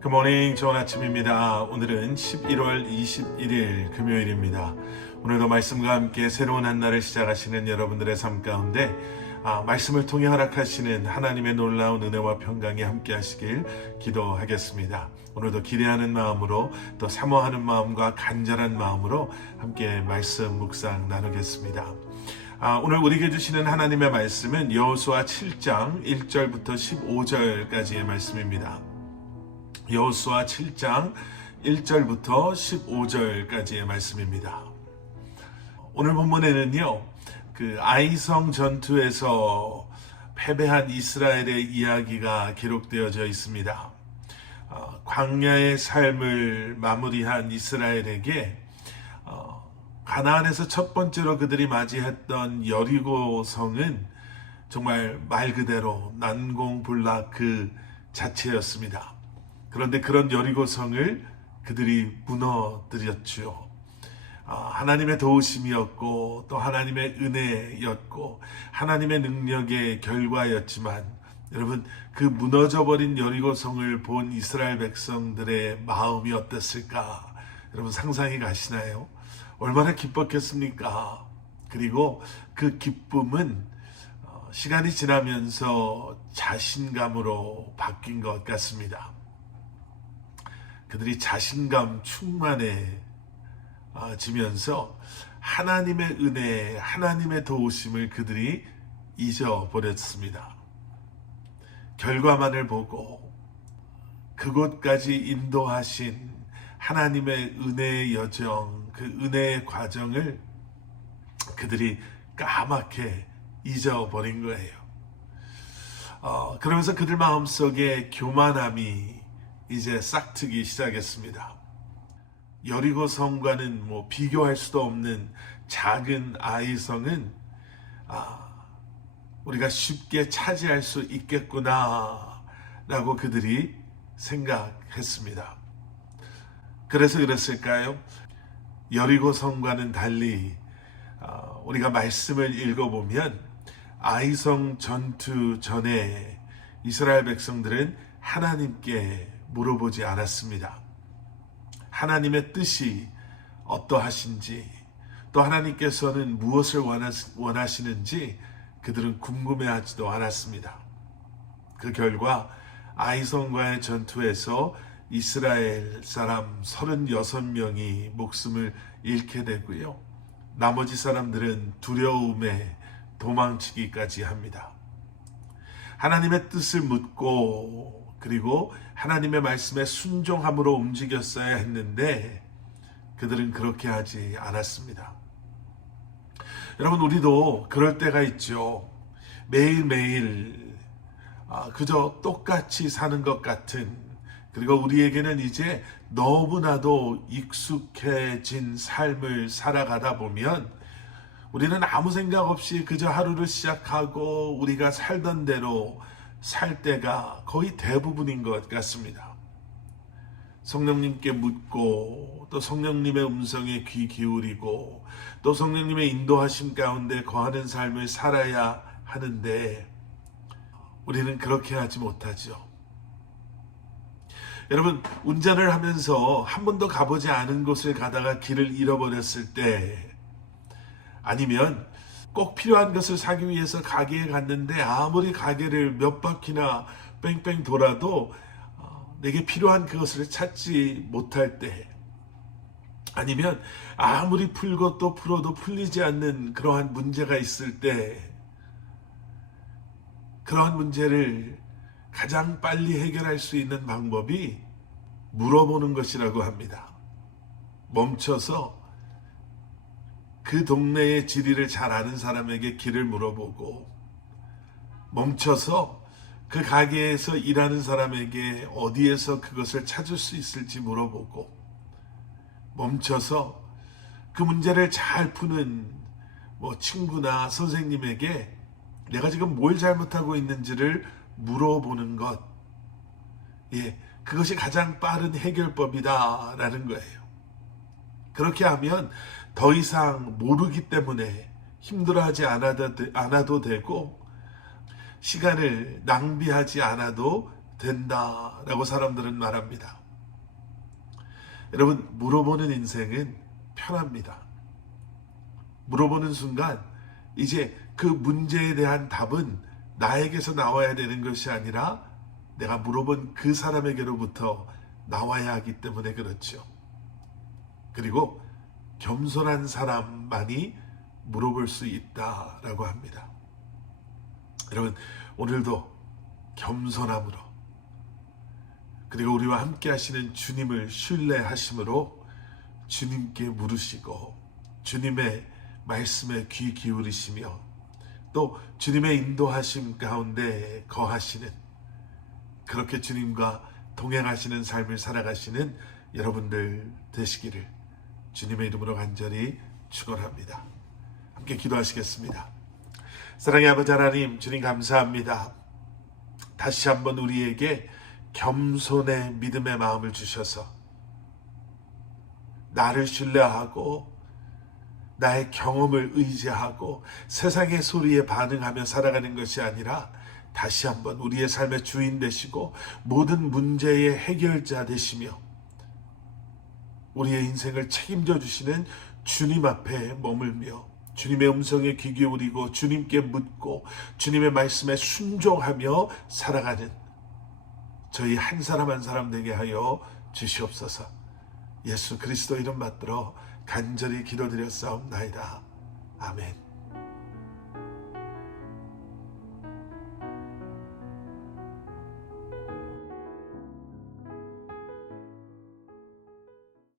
굿모닝, 좋은 아침입니다. 오늘은 11월 21일 금요일입니다. 오늘도 말씀과 함께 새로운 한 날을 시작하시는 여러분들의 삶 가운데 말씀을 통해 허락하시는 하나님의 놀라운 은혜와 평강이 함께 하시길 기도하겠습니다. 오늘도 기대하는 마음으로 또 사모하는 마음과 간절한 마음으로 함께 말씀 묵상 나누겠습니다. 오늘 우리에게 주시는 하나님의 말씀은 여호수아 7장 1절부터 15절까지의 말씀입니다. 여호수아 7장 1절부터 15절까지의 말씀입니다. 오늘 본문에는요, 아이성 전투에서 패배한 이스라엘의 이야기가 기록되어져 있습니다. 광야의 삶을 마무리한 이스라엘에게 가나안에서 첫 번째로 그들이 맞이했던 여리고 성은 정말 말 그대로 난공불락 그 자체였습니다. 그런데 그런 여리고 성을 그들이 무너뜨렸죠. 하나님의 도우심이었고 또 하나님의 은혜였고 하나님의 능력의 결과였지만, 여러분, 그 무너져버린 여리고 성을 본 이스라엘 백성들의 마음이 어땠을까? 여러분 상상이 가시나요? 얼마나 기뻤겠습니까? 그리고 그 기쁨은 시간이 지나면서 자신감으로 바뀐 것 같습니다. 그들이 자신감 충만해지면서 하나님의 은혜, 하나님의 도우심을 그들이 잊어버렸습니다. 결과만을 보고 그곳까지 인도하신 하나님의 은혜의 여정, 그 은혜의 과정을 그들이 까맣게 잊어버린 거예요. 그러면서 그들 마음속에 교만함이 이제 싹트기 시작했습니다. 여리고 성과는 비교할 수도 없는 작은 아이성은 우리가 쉽게 차지할 수 있겠구나 라고 그들이 생각했습니다. 그래서 그랬을까요? 여리고 성과는 달리 우리가 말씀을 읽어보면 아이성 전투 전에 이스라엘 백성들은 하나님께 물어보지 않았습니다. 하나님의 뜻이 어떠하신지, 또 하나님께서는 무엇을 원하시는지 그들은 궁금해하지도 않았습니다. 그 결과 아이성과의 전투에서 이스라엘 사람 36명이 목숨을 잃게 되고요. 나머지 사람들은 두려움에 도망치기까지 합니다. 하나님의 뜻을 묻고 그리고 하나님의 말씀에 순종함으로 움직였어야 했는데 그들은 그렇게 하지 않았습니다. 여러분, 우리도 그럴 때가 있죠. 매일매일 그저 똑같이 사는 것 같은, 그리고 우리에게는 이제 너무나도 익숙해진 삶을 살아가다 보면 우리는 아무 생각 없이 그저 하루를 시작하고 우리가 살던 대로 살 때가 거의 대부분인 것 같습니다. 성령님께 묻고 또 성령님의 음성에 귀 기울이고 또 성령님의 인도하심 가운데 거하는 삶을 살아야 하는데 우리는 그렇게 하지 못하죠. 여러분, 운전을 하면서 한 번도 가보지 않은 곳을 가다가 길을 잃어버렸을 때, 아니면 꼭 필요한 것을 사기 위해서 가게에 갔는데 아무리 가게를 몇 바퀴나 뺑뺑 돌아도 내게 필요한 그것을 찾지 못할 때, 아니면 아무리 풀고 또 풀어도 풀리지 않는 그러한 문제가 있을 때, 그러한 문제를 가장 빨리 해결할 수 있는 방법이 물어보는 것이라고 합니다. 멈춰서 그 동네의 지리를 잘 아는 사람에게 길을 물어보고, 멈춰서 그 가게에서 일하는 사람에게 어디에서 그것을 찾을 수 있을지 물어보고, 멈춰서 그 문제를 잘 푸는 친구나 선생님에게 내가 지금 뭘 잘못하고 있는지를 물어보는 것, 그것이 가장 빠른 해결법이다라는 거예요. 그렇게 하면 더 이상 모르기 때문에 힘들어하지 않아도 되고 시간을 낭비하지 않아도 된다라고 사람들은 말합니다. 여러분, 물어보는 인생은 편합니다. 물어보는 순간 이제 그 문제에 대한 답은 나에게서 나와야 되는 것이 아니라 내가 물어본 그 사람에게로부터 나와야 하기 때문에 그렇죠. 그리고 겸손한 사람만이 물어볼 수 있다라고 합니다. 여러분, 오늘도 겸손함으로, 그리고 우리와 함께 하시는 주님을 신뢰하심으로 주님께 물으시고 주님의 말씀에 귀 기울이시며 또 주님의 인도하심 가운데 거하시는, 그렇게 주님과 동행하시는 삶을 살아가시는 여러분들 되시기를 주님의 이름으로 간절히 축원합니다. 함께 기도하시겠습니다. 사랑의 아버지 하나님, 주님 감사합니다. 다시 한번 우리에게 겸손의 믿음의 마음을 주셔서 나를 신뢰하고 나의 경험을 의지하고 세상의 소리에 반응하며 살아가는 것이 아니라 다시 한번 우리의 삶의 주인 되시고 모든 문제의 해결자 되시며 우리의 인생을 책임져 주시는 주님 앞에 머물며 주님의 음성에 귀 기울이고 주님께 묻고 주님의 말씀에 순종하며 살아가는 저희 한 사람 한 사람 되게 하여 주시옵소서. 예수 그리스도 이름 받들어 간절히 기도드렸사옵나이다. 아멘.